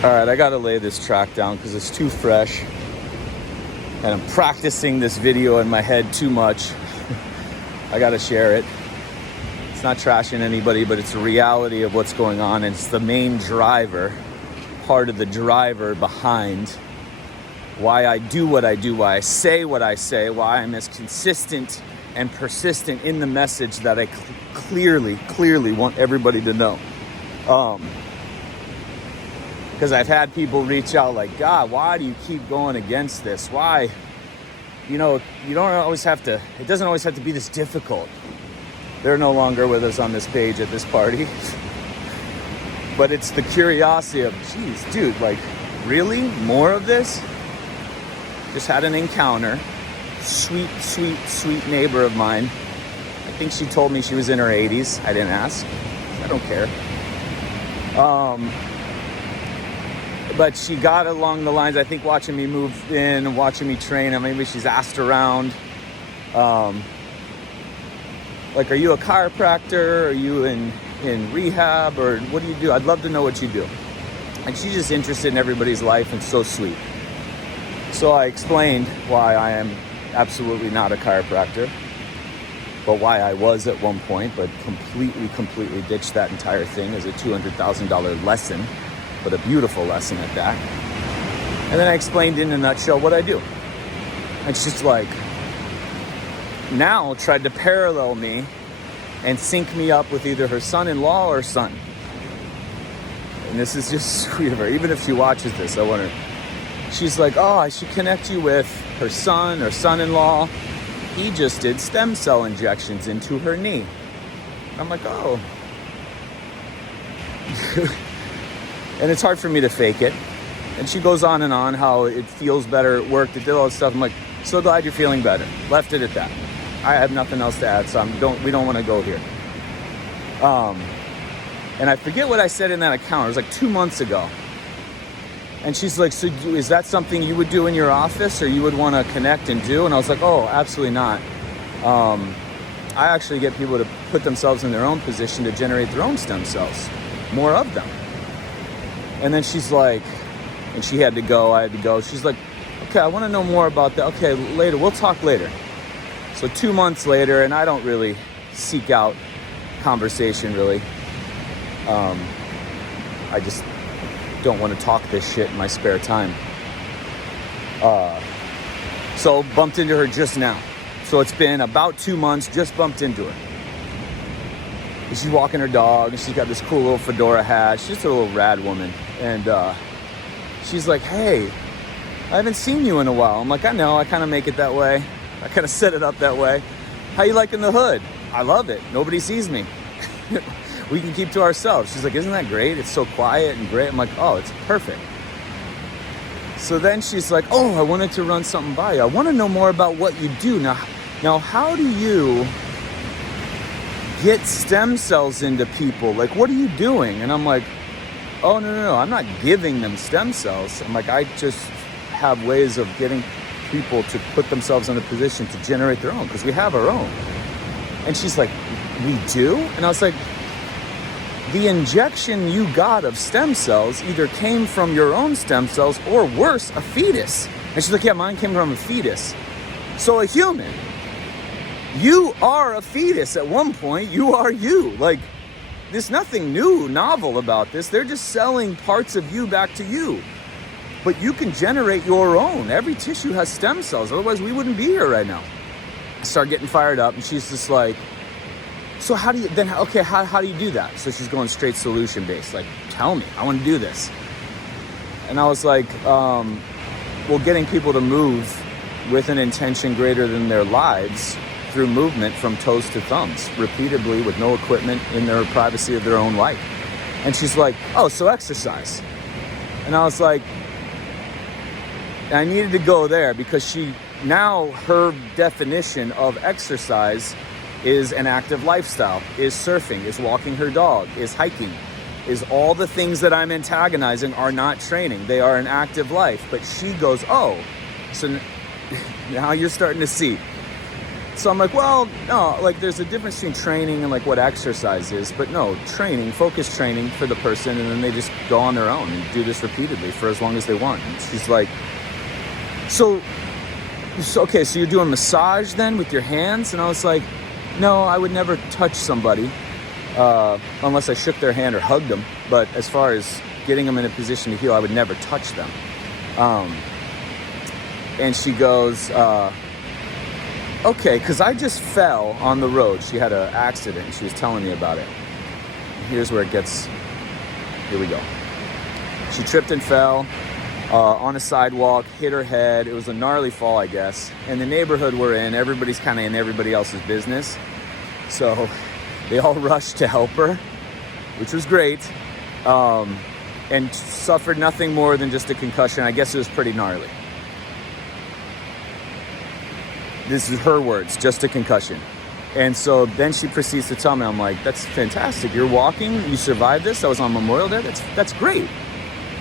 All right, I got to lay this track down because it's too fresh. And I'm practicing this video in my head too much. I got to share it. It's not trashing anybody, but it's the reality of what's going on. And it's the main driver, part of the driver behind why I do what I do, why I say what I say, why I'm as consistent and persistent in the message that I clearly want everybody to know. Because I've had people reach out like, God, why do you keep going against this? Why? You know, you don't always have to, it doesn't always have to be this difficult. They're no longer with us on this page at this party. But it's the curiosity of, geez, dude, like, really? More of this? Just had an encounter. Sweet neighbor of mine. I think she told me she was in her 80s. I didn't ask. I don't care. But she got along the lines, I think, watching me move in and watching me train, and maybe she's asked around, like, are you a chiropractor? Are you in rehab? Or what do you do? I'd love to know what you do. And she's just interested in everybody's life and so sweet. So I explained why I am absolutely not a chiropractor, but why I was at one point, but completely ditched that entire thing as a $200,000 lesson. But a beautiful lesson at that. And then I explained in a nutshell what I do. And she's like, now tried to parallel me and sync me up with either her son-in-law or son. And this is just sweet of her. Even if she watches this, I wonder. She's like, oh, I should connect you with her son or son-in-law. He just did stem cell injections into her knee. I'm like, oh. And it's hard for me to fake it. And she goes on and on how it feels better, it worked, it did all this stuff. I'm like, so glad you're feeling better. Left it at that. I have nothing else to add, so we don't want to go here. And I forget what I said in that account. It was like 2 months ago. And she's like, so is that something you would do in your office or you would want to connect and do? And I was like, oh, absolutely not. I actually get people to put themselves in their own position to generate their own stem cells. More of them. And then she's like, and she had to go, I had to go. She's like, okay, I want to know more about that. Okay, later, we'll talk later. So 2 months later, and I don't really seek out conversation, really. I just don't want to talk this shit in my spare time. So bumped into her just now. So it's been about 2 months, just bumped into her. She's walking her dog, and she's got this cool little fedora hat. She's just a little rad woman. And she's like, hey, I haven't seen you in a while. I'm like, I know, I kind of make it that way. I kind of set it up that way. How you liking the hood? I love it. Nobody sees me. We can keep to ourselves. She's like, isn't that great? It's so quiet and great. I'm like, oh, it's perfect. So then she's like, oh, I wanted to run something by you. I want to know more about what you do. Now, how do you get stem cells into people? Like, what are you doing? And I'm like, oh, no, I'm not giving them stem cells. I'm like, I just have ways of getting people to put themselves in a position to generate their own, because we have our own. And she's like, we do? And I was like, the injection you got of stem cells either came from your own stem cells or worse, a fetus. And she's like, yeah, mine came from a fetus. So a human. You are a fetus at one point. You are you. Like, there's nothing new, novel about this. They're just selling parts of you back to you. But you can generate your own. Every tissue has stem cells. Otherwise, we wouldn't be here right now. I start getting fired up, and she's just like, so how do you, then, okay, how do you do that? So she's going straight solution-based. Like, tell me, I want to do this. And I was like, well, getting people to move with an intention greater than their lives through movement from toes to thumbs, repeatedly with no equipment in their privacy of their own life. And she's like, oh, so exercise. And I was like, I needed to go there because now her definition of exercise is an active lifestyle, is surfing, is walking her dog, is hiking, is all the things that I'm antagonizing are not training. They are an active life. But she goes, oh, so now you're starting to see. So I'm like, well, no, like there's a difference between training and like what exercise is, but no, training, focus training for the person, and then they just go on their own and do this repeatedly for as long as they want. And she's like, so okay, so you're doing massage then with your hands? And I was like, no, I would never touch somebody unless I shook their hand or hugged them. But as far as getting them in a position to heal, I would never touch them. And she goes, okay, because I just fell on the road. She had an accident and she was telling me about it. Here's where it gets, here we go. She tripped and fell on a sidewalk, hit her head. It was a gnarly fall, I guess. And the neighborhood we're in, everybody's kind of in everybody else's business. So they all rushed to help her, which was great. And suffered nothing more than just a concussion. I guess it was pretty gnarly. This is her words, just a concussion. And so then she proceeds to tell me, I'm like, that's fantastic. You're walking, you survived this. That was on Memorial Day. That's great.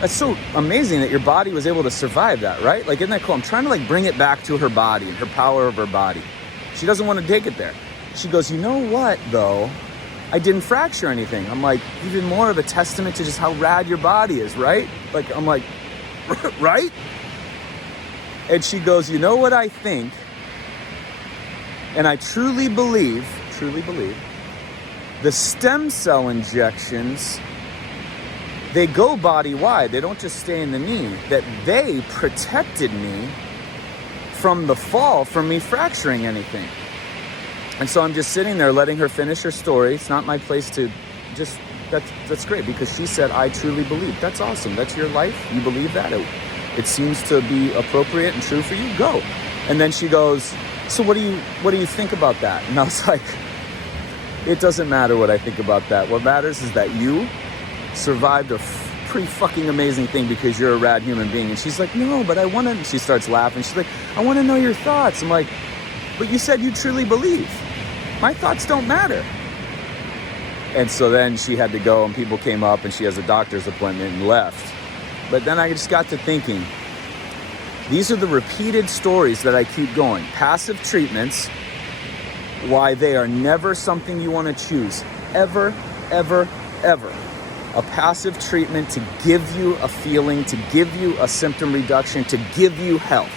That's so amazing that your body was able to survive that, right? Like, isn't that cool? I'm trying to like bring it back to her body and her power of her body. She doesn't want to take it there. She goes, you know what though? I didn't fracture anything. I'm like, even more of a testament to just how rad your body is, right? Like, I'm like, right? And she goes, you know what I think? And I truly believe, the stem cell injections, they go body wide. They don't just stay in the knee. That they protected me from the fall, from me fracturing anything. And so I'm just sitting there letting her finish her story. It's not my place to just, that's great, because she said, I truly believe. That's awesome. That's your life. You believe that. It seems to be appropriate and true for you. Go. And then she goes, so what do you think about that? And I was like, it doesn't matter what I think about that. What matters is that you survived a pretty fucking amazing thing because you're a rad human being. And she's like, no, but I want to, she starts laughing. She's like, I want to know your thoughts. I'm like, but you said you truly believe. My thoughts don't matter. And so then she had to go and people came up and she has a doctor's appointment and left. But then I just got to thinking, these are the repeated stories that I keep going. Passive treatments, why they are never something you want to choose. Ever, ever, ever. A passive treatment to give you a feeling, to give you a symptom reduction, to give you health.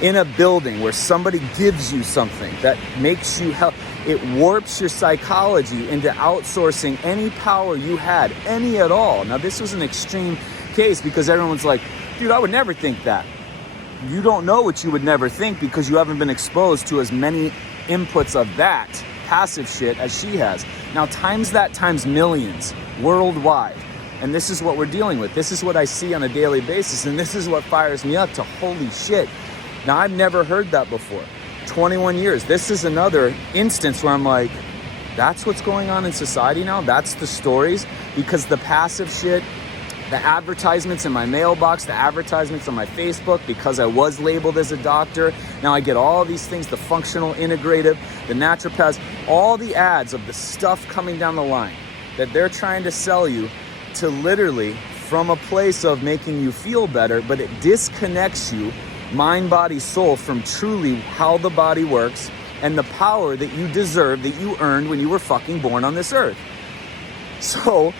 In a building where somebody gives you something that makes you health, it warps your psychology into outsourcing any power you had, any at all. Now, this was an extreme case because everyone's like, dude, I would never think that. You don't know what you would never think because you haven't been exposed to as many inputs of that passive shit as she has. Now, times that times millions worldwide. And this is what we're dealing with. This is what I see on a daily basis. And this is what fires me up to holy shit. Now, I've never heard that before. 21 years. This is another instance where I'm like, that's what's going on in society now? That's the stories? Because the passive shit, the advertisements in my mailbox, the advertisements on my Facebook, because I was labeled as a doctor, now I get all these things, the functional integrative, the naturopaths, all the ads of the stuff coming down the line that they're trying to sell you to literally from a place of making you feel better, but it disconnects you mind, body, soul from truly how the body works and the power that you deserve, that you earned when you were fucking born on this earth. So,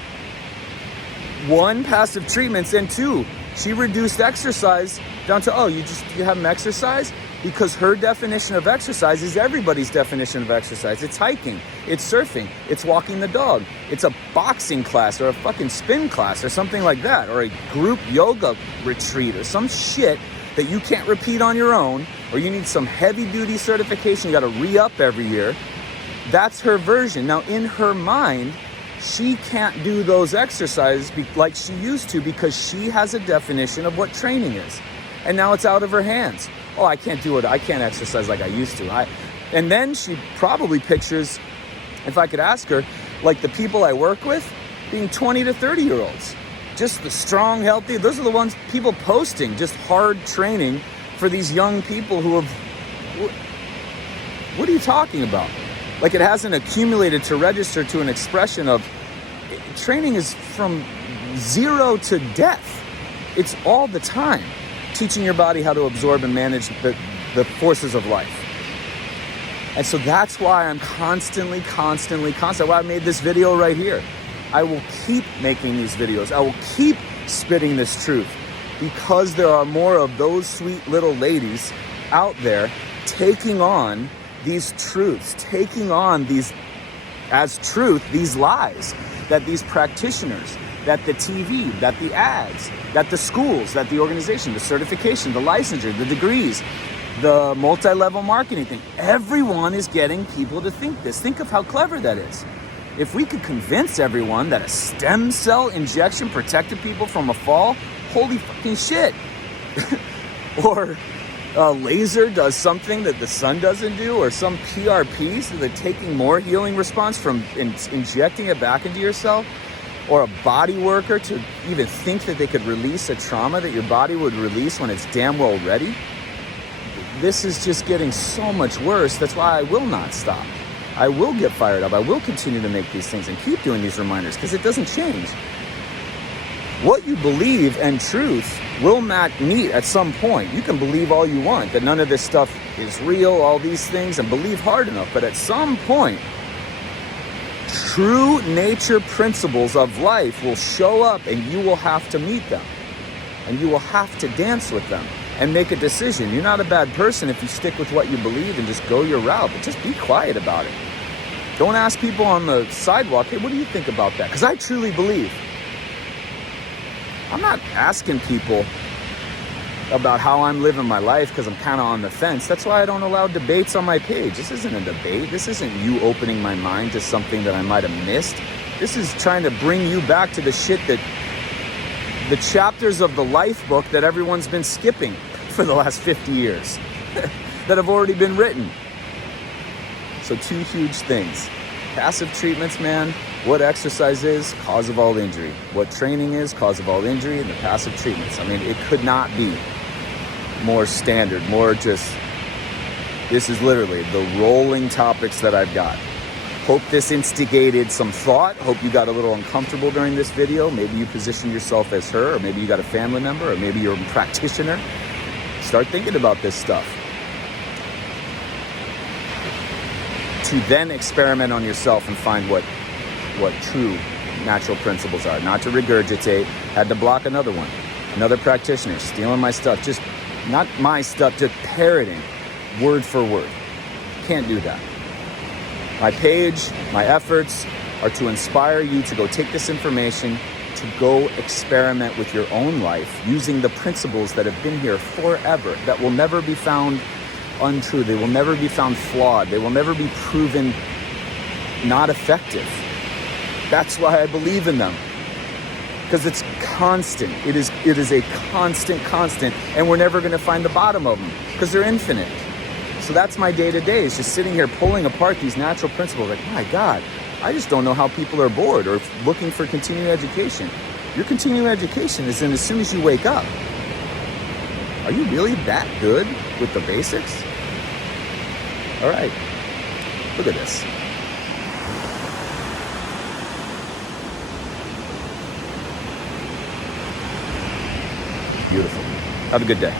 one, passive treatments, and two, she reduced exercise down to, you haven't exercised? Because her definition of exercise is everybody's definition of exercise. It's hiking, it's surfing, it's walking the dog, it's a boxing class or a fucking spin class or something like that, or a group yoga retreat or some shit that you can't repeat on your own, or you need some heavy duty certification you got to re-up every year. That's her version. Now, in her mind, she can't do those exercises like she used to because she has a definition of what training is. And now it's out of her hands. I can't do it. I can't exercise like I used to. And then she probably pictures, if I could ask her, like the people I work with being 20 to 30-year-olds. Just the strong, healthy, those are the ones people posting, just hard training for these young people who have, what are you talking about? Like it hasn't accumulated to register to an expression of, training is from zero to death. It's all the time, teaching your body how to absorb and manage the forces of life. And so that's why I'm constantly, why I made this video right here. I will keep making these videos. I will keep spitting this truth because there are more of those sweet little ladies out there taking on these truths, taking on these as truth, these lies that these practitioners, that the TV, that the ads, that the schools, that the organization, the certification, the licensure, the degrees, the multi-level marketing thing. Everyone is getting people to think this. Think of how clever that is. If we could convince everyone that a stem cell injection protected people from a fall, holy fucking shit. Or a laser does something that the sun doesn't do, or some PRP, so they're taking more healing response from injecting it back into yourself, or a body worker to even think that they could release a trauma that your body would release when it's damn well ready. This is just getting so much worse. That's why I will not stop. I will get fired up. I will continue to make these things and keep doing these reminders because it doesn't change. What you believe and truth will not meet at some point. You can believe all you want, that none of this stuff is real, all these things, and believe hard enough. But at some point, true nature principles of life will show up and you will have to meet them. And you will have to dance with them and make a decision. You're not a bad person if you stick with what you believe and just go your route, but just be quiet about it. Don't ask people on the sidewalk, hey, what do you think about that? Because I truly believe. I'm not asking people about how I'm living my life because I'm kind of on the fence. That's why I don't allow debates on my page. This isn't a debate. This isn't you opening my mind to something that I might have missed. This is trying to bring you back to the shit that the chapters of the life book that everyone's been skipping for the last 50 years that have already been written. So 2 huge things. Passive treatments, man. What exercise is, cause of all injury. What training is, cause of all injury, and the passive treatments. I mean, it could not be more standard, more just, this is literally the rolling topics that I've got. Hope this instigated some thought. Hope you got a little uncomfortable during this video. Maybe you position yourself as her, or maybe you got a family member, or maybe you're a practitioner. Start thinking about this stuff. To then experiment on yourself and find what true natural principles are. Not to regurgitate. Had to block another one. Another practitioner stealing my stuff. Just not my stuff, just parroting word for word. Can't do that. My page, my efforts are to inspire you to go take this information, to go experiment with your own life using the principles that have been here forever, that will never be found untrue. They will never be found flawed. They will never be proven not effective. That's why I believe in them. Because it's constant. It is a constant, and we're never going to find the bottom of them because they're infinite. So that's my day-to-day, is just sitting here pulling apart these natural principles. Like, my God, I just don't know how people are bored or looking for continuing education. Your continuing education is in as soon as you wake up. Are you really that good with the basics? All right, look at this. Beautiful. Have a good day.